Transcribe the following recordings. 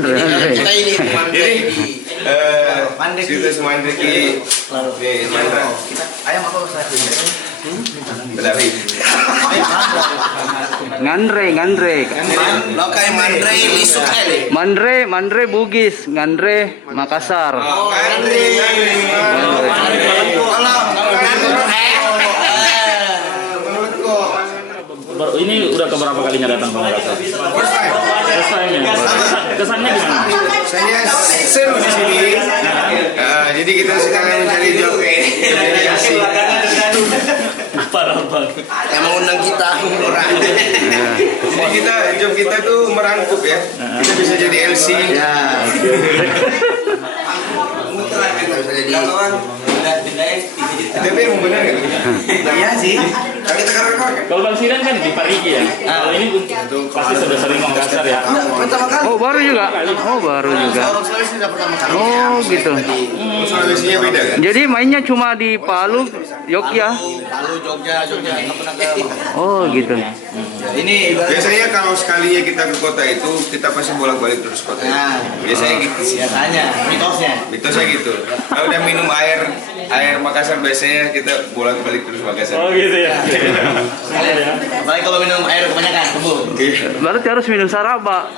Andre. Kita ini Jadi cerita semandri ki mana? ayam apa Ustaz? Belawi. Ngandre. Lokai mandre lisuk Mandre Bugis, Ngandre Makassar. Ini udah keberapa kalinya datang ke Makassar? First time ya. Kesannya gimana? Saya seru di sini. Jadi kita sekarang mencari job jadi asik. Parah banget. yang mengundang kita murah. Jadi job kita tuh merangkup ya. Kita bisa jadi LC. Ya. Bisa jadi. Tapi emang benar nggak? Iya sih. Tapi tekan Kalau Bang Sidan kan di Parigi ya. Kalau ini pasti sudah sering ke Makassar ya. pertama kali. Oh, baru juga. Orang Sulawesi sudah pertama kali. Oh, gitu. Sulawesinya beda kan? Jadi mainnya cuma di Palu, Yogyakarta. Palu, Jogja, nggak pernah ke. Oh, gitu. Ini Biasanya kalau sekalinya kita ke kota itu kita pasti bolak-balik terus kota. Nah. Biasanya gitu sih. biasanya mitosnya. Mitosnya gitu. Kalau udah minum air Makassar biasanya kita bolak-balik terus Makassar. Oh gitu ya. Apalagi kalau minum air kebanyakan kebun. Berarti harus minum saraba.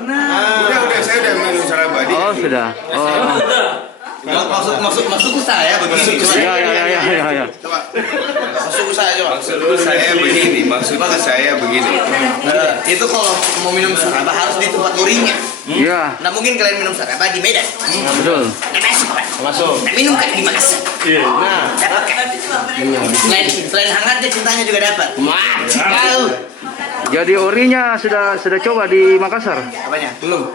Udah saya udah minum saraba. Oh, sudah. Oh. Maksudku saya begini. Coba. Ya. Coba. Maksudku saya coba. Maksudku saya begini. Itu kalau mau minum saraba harus di tempat luringnya. Iya, Nah mungkin kalian minum saraba di Medan. betul. Nah masuk Pak. Masuk. Nah, minum kan di Makassar. Iya. Nah, dapat kan? Selain hangatnya cintanya juga dapat. Wow. Jadi orinya sudah coba di Makassar. Apanya? Belum.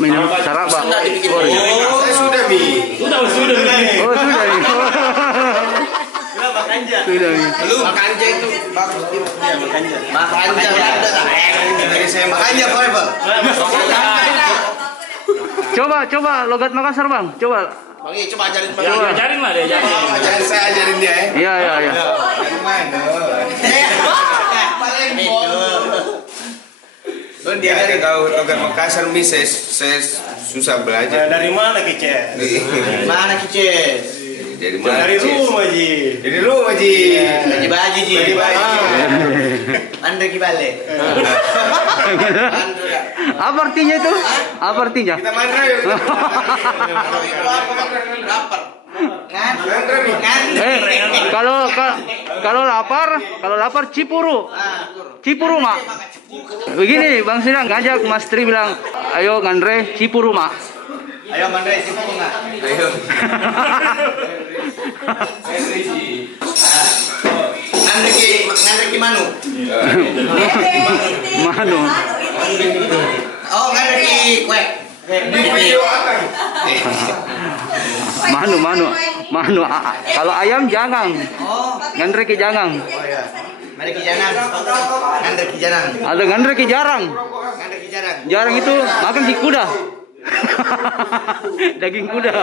Minum saraba. Sudah dibikin. Ori. Saya sudah Mi. Sudah. Oh, sudah. Makanja. Sudah. Belum. Makanja itu bagus. Iya, makanja. Makanja ada. Dari saya Makanja forever. Coba logat Makassar, Bang. Coba. Bang, iya, coba ajarin Bang. Ya, diajarin lah, diajarin. Jangan saya ajarin dia ya. Iya. Dari mana? Paling itu. Dia ada tahu logat Makassar Mi saya susah belajar. Dari mana kece? Mana kices? Dari mana? Dari Cis? rumah Ji. Dari rumah Ji. Bagi baju ji. Bagi baju. Andre kibale. Apa artinya itu? Apa artinya? Kita mandra yuk. Lapar. Kan? Mandra Mi. Kalau lapar Cipuru. Cipuru, Mak. Begini, Bang Sidang ngajak Mas Tri bilang, "Ayo ngandre Cipuru, Mak." Ayo Mandre sibuk enggak? Ayo. Ngandre ki manu. Manu. Oh, ngandre ki kuek. Manu. Kalau ayam jangan. Oh, Ngandre ki jangan. oh ya. Ngandre ki janang. Ngandre ki janang. Ada ngandre ki jarang. Ngandre ki jarang. Jarang itu makan si kuda. Daging kuda.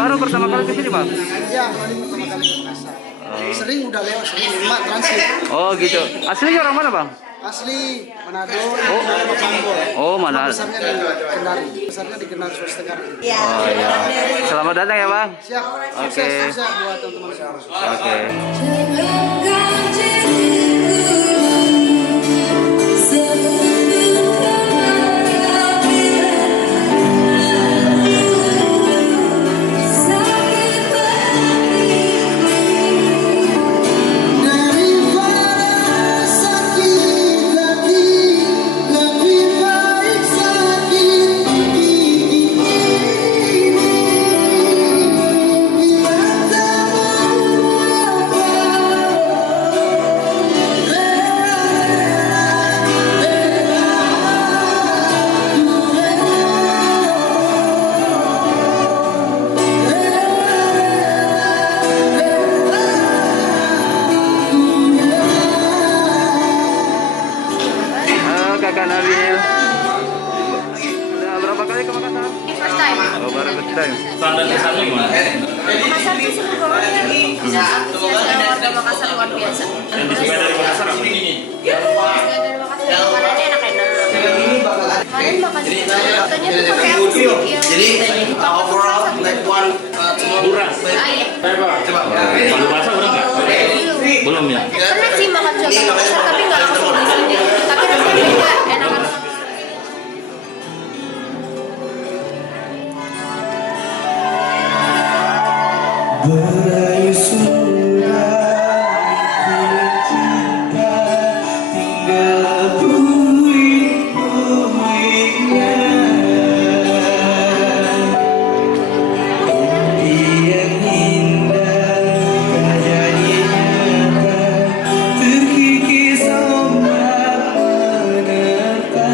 Baru pertama kali ke sini, Bang? Iya, pertama kali ke Makassar. sering udah lewat sering mak transit. Oh gitu. Aslinya orang mana bang? Asli Manado, Bangkok. Oh mana? Besarnya di Kendari. Besarnya di Kendari Sulawesi Tenggara. Oh iya. Selamat datang ya bang. Siap. Oke. Sukses buat teman-teman semua. Oke. Kakak Nabil. Udah berapa kali ke Makassar? First time. Oh, baru first time. Standar kesannya gimana? Makassar tuh seru banget. Bisa antusiasnya warga Makassar luar biasa. Yang disukai dari Makassar apa? Juga dari Makassar makanannya enak-enak. Kemarin Makassar katanya tuh pakai apa sih yang Jadi overall like one Buras. iya. Palu basah udah nggak? Belum ya? Pernah sih makan soto Makassar tapi nggak langsung di sini. Tapi rasanya beda, enak. Berayu surat cinta tinggal puing-puingnya yang indah tak jadi nyata terkikis ombak menerpa.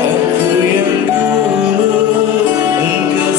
Aku yang dulu engkau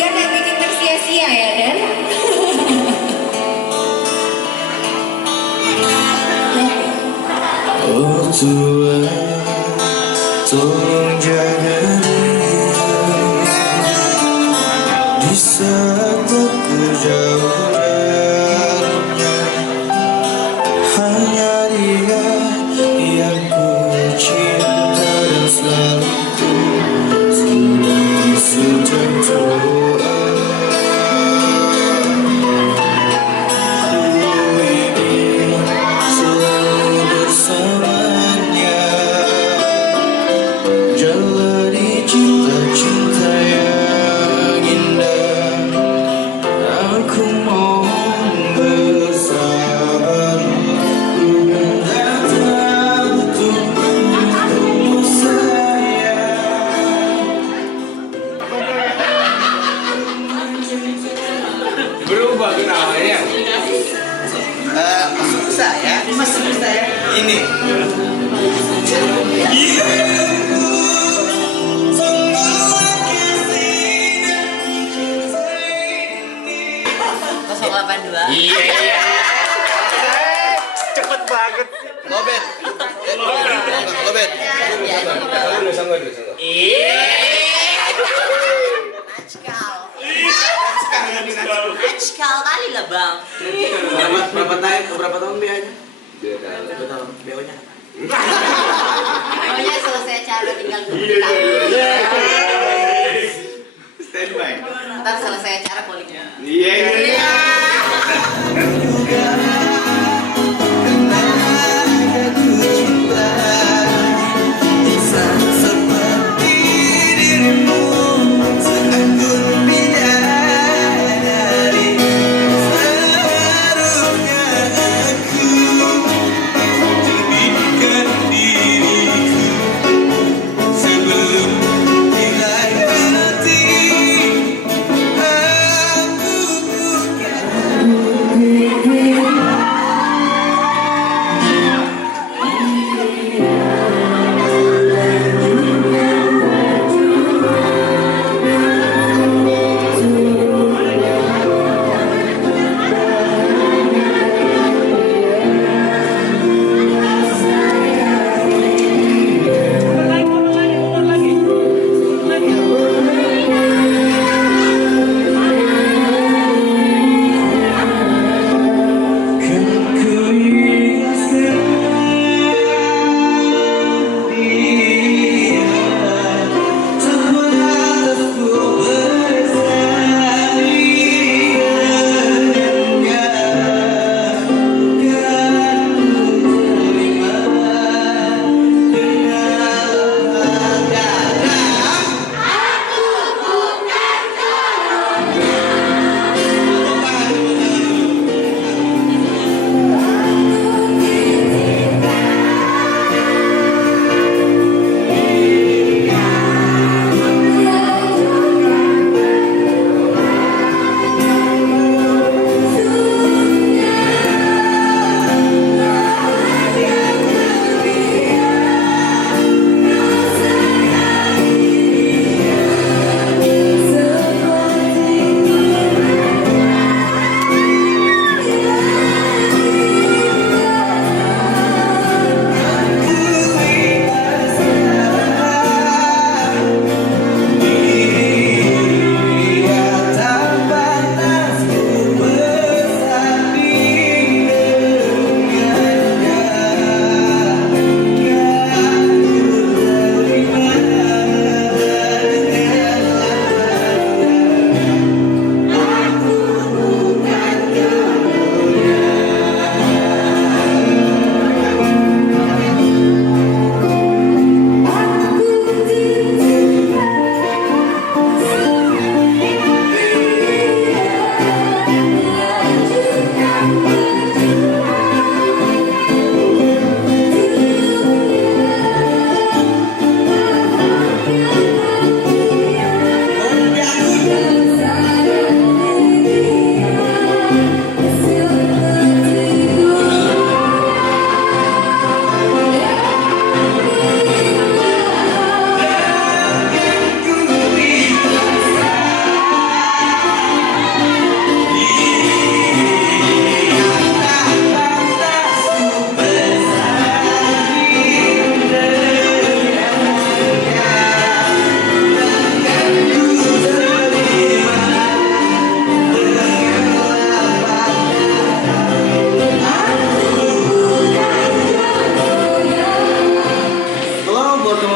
kalian yang bikin tersia-sia ya, Dan? Oh Tuhan, tolong jaga dia di saat aku jauh darinya. Hanya dia yang ku cinta dan selalu ku sembunyi sejak doa. Ku ingin selalu bersamanya, jalani cinta-cinta yang indah. Aku mohon bersabar, ku datang untukmu sayang. Berubah kenalnya. Masuk ke saya. Masuk ke saya. Ini. Cepet banget. Lobet. Lobet. Acikal kali lah, Bang. Berapa tahun biayanya? 2 tahun. BO-nya. Pokoknya selesai acara tinggal dulu tahun. Standby. Ntar selesai acara poliknya. Iya. Aku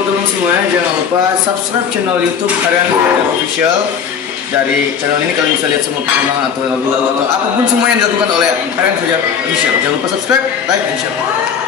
teman-teman semuanya, jangan lupa subscribe channel YouTube Harian Fajar Official. Dari channel ini kalian bisa lihat semua perkembangan atau lagu-lagu atau apapun semua yang dilakukan oleh Harian Fajar Official. Jangan lupa subscribe, like, dan share.